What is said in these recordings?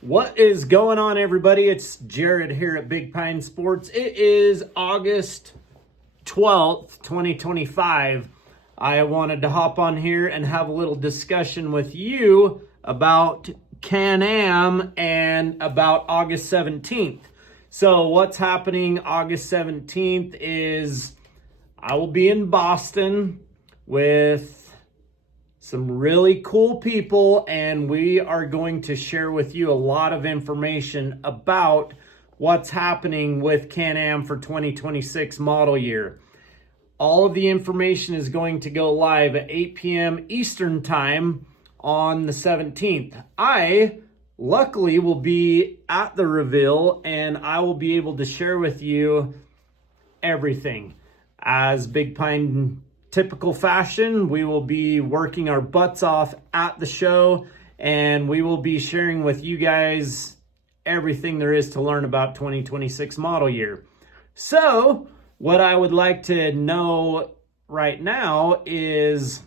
What is going on, everybody? It's Jared here at Big Pine Sports. It is August 12th, 2025. I wanted to hop on here and have a little discussion with you about CanAm and about August 17th. So what's happening August 17th is I will be in Boston with some really cool people, and we are going to share with you a lot of information about what's happening with CanAm for 2026 model year. All of the information is going to go live at 8 p.m. Eastern time on the 17th. I luckily will be at the reveal, and I will be able to share with you everything. As Big Pine typical fashion, we will be working our butts off at the show, and we will be sharing with you guys everything there is to learn about 2026 model year. So what I would like to know right now is,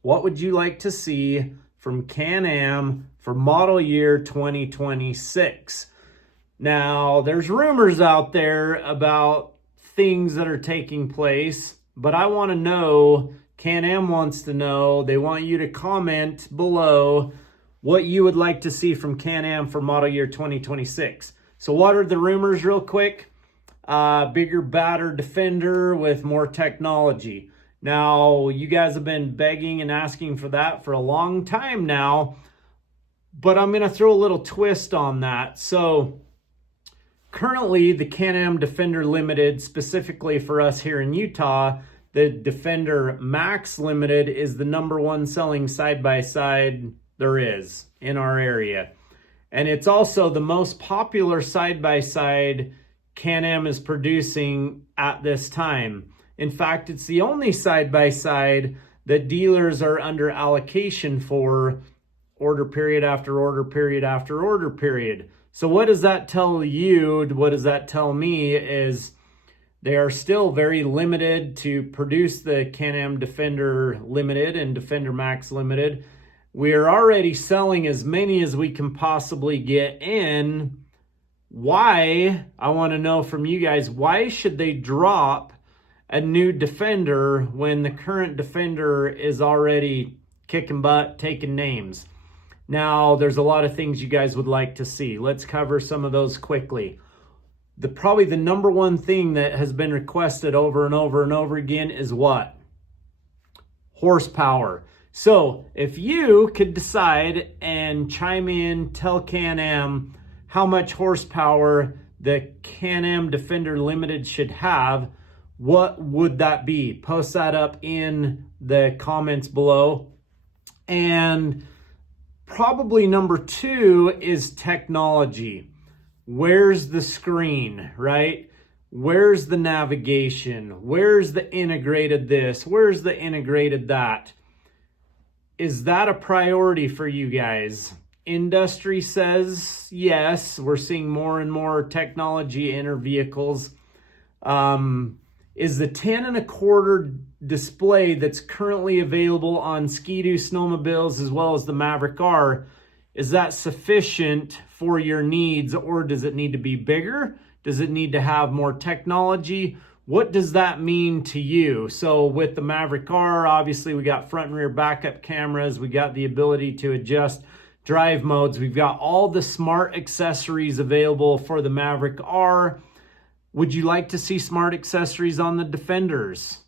what would you like to see from CanAm for model year 2026? Now, there's rumors out there about things that are taking place, but I want to know, CanAm wants to know, they want you to comment below what you would like to see from CanAm for model year 2026. So what are the rumors real quick? Bigger, badder Defender with more technology. Now, you guys have been begging and asking for that for a long time now, but I'm going to throw a little twist on that. So currently, the CanAm Defender Limited, specifically for us here in Utah, the Defender Max Limited is the #1 selling side-by-side there is in our area. And it's also the most popular side-by-side CanAm is producing at this time. In fact, it's the only side-by-side that dealers are under allocation for, order period after order period after order period. So what does that tell you? What does that tell me is they are still very limited to produce the CanAm Defender Limited and Defender Max Limited. We are already selling as many as we can possibly get in. Why? I want to know from you guys, why should they drop a new Defender when the current Defender is already kicking butt, taking names? Now, there's a lot of things you guys would like to see. Let's cover some of those quickly. Probably the #1 thing that has been requested over and over and over again is what? Horsepower. So if you could decide and chime in, tell CanAm how much horsepower the CanAm Defender Limited should have, what would that be? Post that up in the comments below. And probably #2 is technology. Where's the screen, right? Where's the navigation? Where's the integrated this? Where's the integrated that? Is that a priority for you guys? Industry says yes. We're seeing more and more technology in our vehicles. Is the 10 1/4 display that's currently available on Ski-Doo snowmobiles as well as the Maverick R, is that sufficient for your needs, or does it need to be bigger? Does it need to have more technology? What does that mean to you? So with the Maverick R, obviously we got front and rear backup cameras. We got the ability to adjust drive modes. We've got all the smart accessories available for the Maverick R. Would you like to see smart accessories on the Defenders?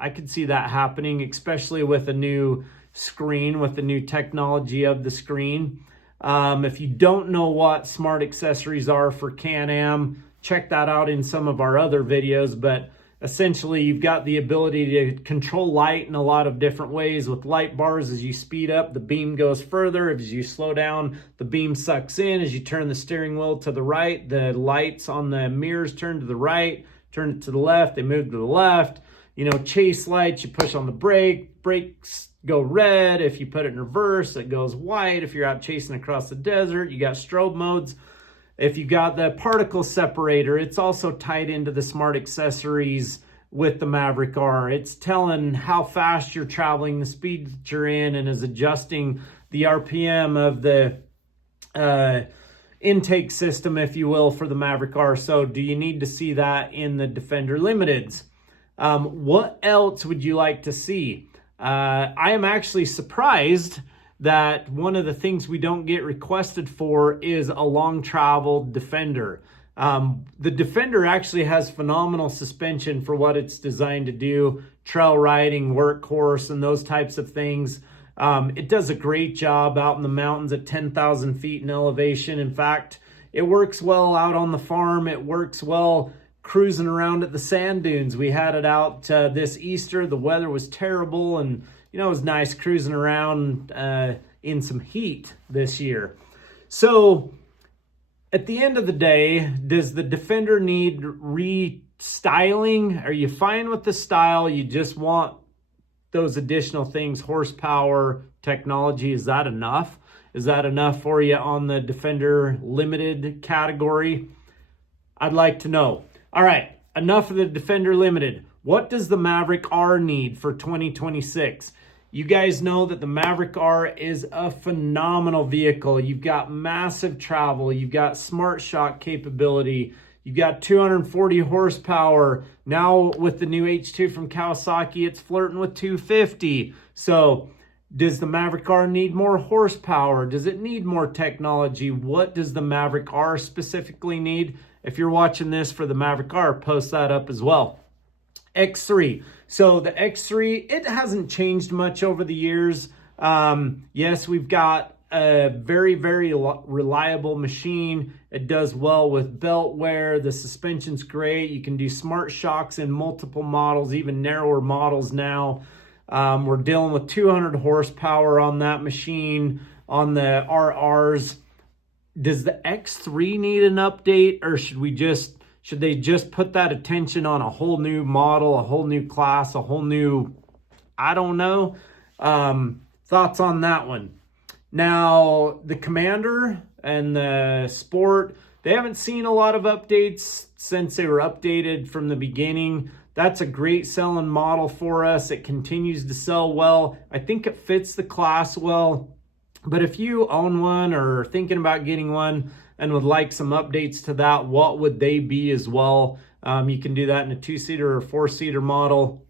I could see that happening, especially with a new screen, with the new technology of the screen. If you don't know what smart accessories are for CanAm, check that out in some of our other videos. But essentially, you've got the ability to control light in a lot of different ways with light bars. As you speed up, the beam goes further. As you slow down, the beam sucks in. As you turn the steering wheel to the right, the lights on the mirrors turn to the right. Turn it to the left, they move to the left. You know, chase lights, you push on the brake, brakes go red. If you put it in reverse, it goes white. If you're out chasing across the desert, you got strobe modes. If you got the particle separator, it's also tied into the smart accessories with the Maverick R. It's telling how fast you're traveling, the speed that you're in, and is adjusting the RPM of the intake system, if you will, for the Maverick R. So do you need to see that in the Defender Limiteds? What else would you like to see? I am actually surprised that one of the things we don't get requested for is a long travel Defender. The Defender actually has phenomenal suspension for what it's designed to do, trail riding, workhorse, and those types of things. It does a great job out in the mountains at 10,000 feet in elevation. In fact, it works well out on the farm. It works well cruising around at the sand dunes. We had it out this Easter. The weather was terrible, and it was nice cruising around in some heat this year. So at the end of the day, does the Defender need restyling? Are you fine with the style? You just want those additional things, horsepower, technology? Is that enough? Is that enough for you on the Defender Limited category? I'd like to know. All right, enough of the Defender Limited. What does the Maverick R need for 2026? You guys know that the Maverick R is a phenomenal vehicle. You've got massive travel. You've got smart shock capability. You've got 240 horsepower. Now with the new H2 from Kawasaki, it's flirting with 250. So does the Maverick R need more horsepower? Does it need more technology? What does the Maverick R specifically need? If you're watching this for the Maverick R, post that up as well. X3. So the X3, it hasn't changed much over the years. Yes, we've got a very, very reliable machine. It does well with belt wear. The suspension's great. You can do smart shocks in multiple models, even narrower models now. We're dealing with 200 horsepower on that machine, on the RRs. Does the X3 need an update, or should they just put that attention on a whole new model, a whole new class, a whole new, I don't know. Thoughts on that one? Now, the Commander and the Sport, they haven't seen a lot of updates since they were updated from the beginning. That's a great selling model for us. It continues to sell well. I think it fits the class well. But if you own one or are thinking about getting one and would like some updates to that, what would they be as well? You can do that in a 2-seater or 4-seater model.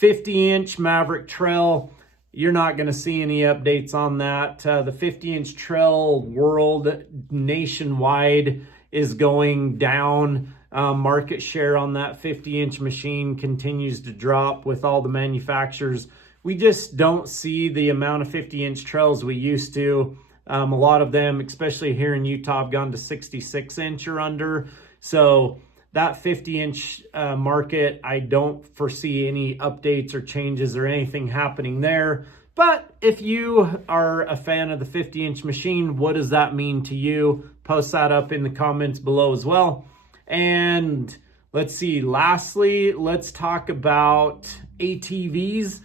50-inch Maverick Trail, you're not going to see any updates on that. The 50-inch Trail world nationwide is going down. Market share on that 50-inch machine continues to drop with all the manufacturers. We just don't see the amount of 50-inch trails we used to. A lot of them, especially here in Utah, have gone to 66-inch or under. So that 50-inch market, I don't foresee any updates or changes or anything happening there. But if you are a fan of the 50-inch machine, what does that mean to you? Post that up in the comments below as well. And let's see, lastly, let's talk about ATVs.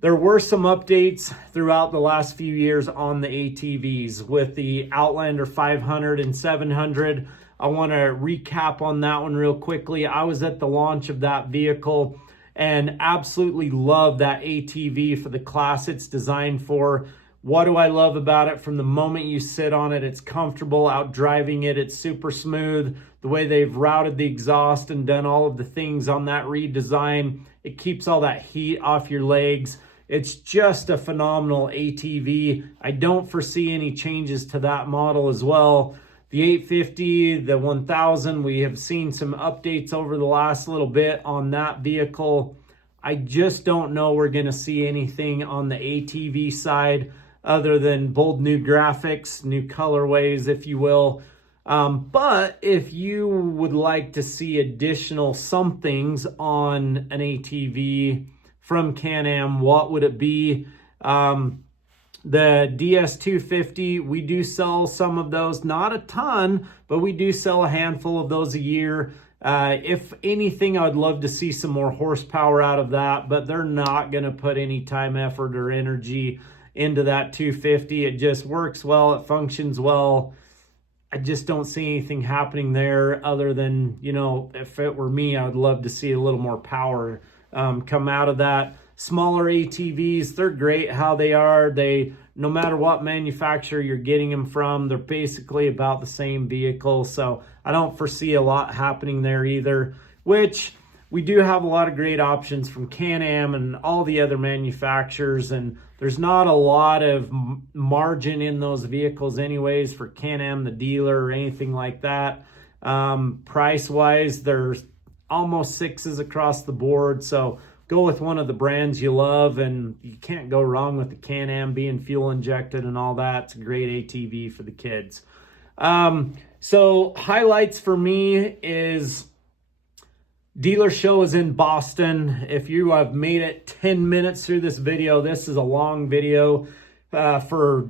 There were some updates throughout the last few years on the ATVs with the Outlander 500 and 700. I want to recap on that one real quickly. I was at the launch of that vehicle and absolutely love that ATV for the class it's designed for. What do I love about it? From the moment you sit on it, it's comfortable. Out driving it, it's super smooth. The way they've routed the exhaust and done all of the things on that redesign, it keeps all that heat off your legs. It's just a phenomenal ATV. I don't foresee any changes to that model as well. The 850, the 1000, we have seen some updates over the last little bit on that vehicle. I just don't know we're going to see anything on the ATV side other than bold new graphics, new colorways, if you will. But if you would like to see additional somethings on an ATV from CanAm, what would it be? The DS250, we do sell some of those, not a ton, but we do sell a handful of those a year. If anything, I'd love to see some more horsepower out of that, but they're not going to put any time, effort, or energy into that 250. It just works well. It functions well. I just don't see anything happening there other than, if it were me, I would love to see a little more power come out of that. Smaller ATVs, they're great how they are. They no matter what manufacturer you're getting them from, they're basically about the same vehicle. So I don't foresee a lot happening there either, which we do have a lot of great options from CanAm and all the other manufacturers, and there's not a lot of margin in those vehicles anyways for CanAm, the dealer, or anything like that. Price-wise, there's almost sixes across the board, so go with one of the brands you love, and you can't go wrong with the CanAm being fuel injected and all that. It's a great ATV for the kids. So highlights for me is dealer show is in Boston. If you have made it 10 minutes through this video, this is a long video for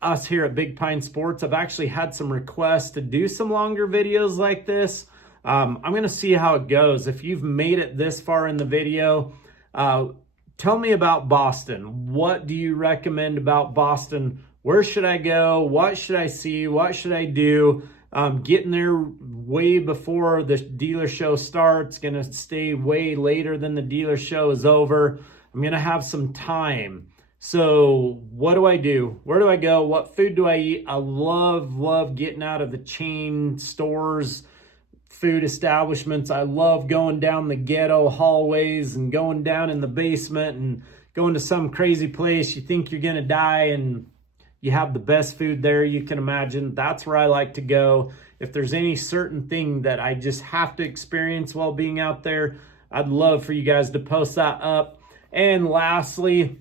us here at Big Pine Sports. I've actually had some requests to do some longer videos like this. I'm going to see how it goes. If you've made it this far in the video, tell me about Boston. What do you recommend about Boston? Where should I go? What should I see? What should I do? Getting there way before the dealer show starts, going to stay way later than the dealer show is over. I'm going to have some time. So what do I do? Where do I go? What food do I eat? I love getting out of the chain stores, food establishments. I love going down the ghetto hallways and going down in the basement and going to some crazy place you think you're going to die, and you have the best food there you can imagine. That's where I like to go. If there's any certain thing that I just have to experience while being out there, I'd love for you guys to post that up. And lastly,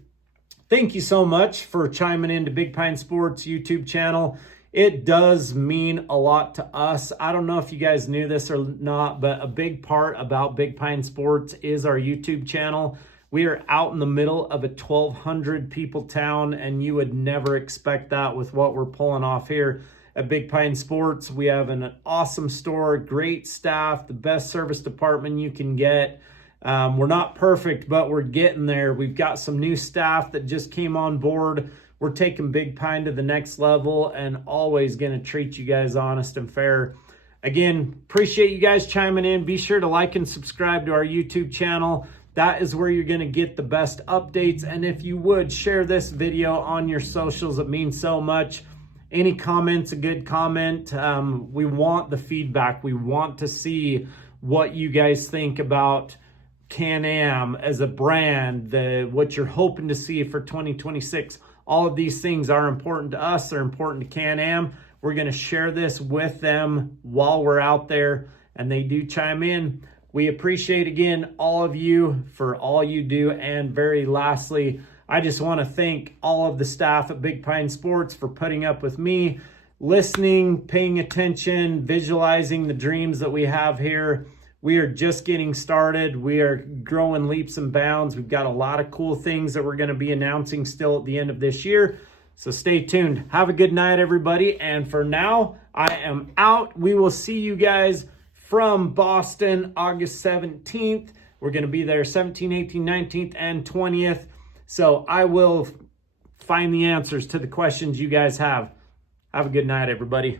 thank you so much for chiming into Big Pine Sports YouTube channel. It does mean a lot to us. I don't know if you guys knew this or not, but a big part about Big Pine Sports is our YouTube channel. We are out in the middle of a 1,200 people town, and you would never expect that with what we're pulling off here at Big Pine Sports. We have an awesome store, great staff, the best service department you can get. We're not perfect, but we're getting there. We've got some new staff that just came on board. We're taking Big Pine to the next level and always going to treat you guys honest and fair. Again, appreciate you guys chiming in. Be sure to like and subscribe to our YouTube channel. That is where you're going to get the best updates. And if you would, share this video on your socials. It means so much. Any comments, a good comment. We want the feedback. We want to see what you guys think about CanAm as a brand, what you're hoping to see for 2026. All of these things are important to us. They're important to CanAm. We're going to share this with them while we're out there, and they do chime in. We appreciate, again, all of you for all you do. And very lastly, I just want to thank all of the staff at Big Pine Sports for putting up with me, listening, paying attention, visualizing the dreams that we have here. We are just getting started. We are growing leaps and bounds. We've got a lot of cool things that we're going to be announcing still at the end of this year. So stay tuned. Have a good night, everybody. And for now, I am out. We will see you guys from Boston, August 17th. We're going to be there 17th, 18th, 19th, and 20th. So I will find the answers to the questions you guys have. Have a good night, everybody.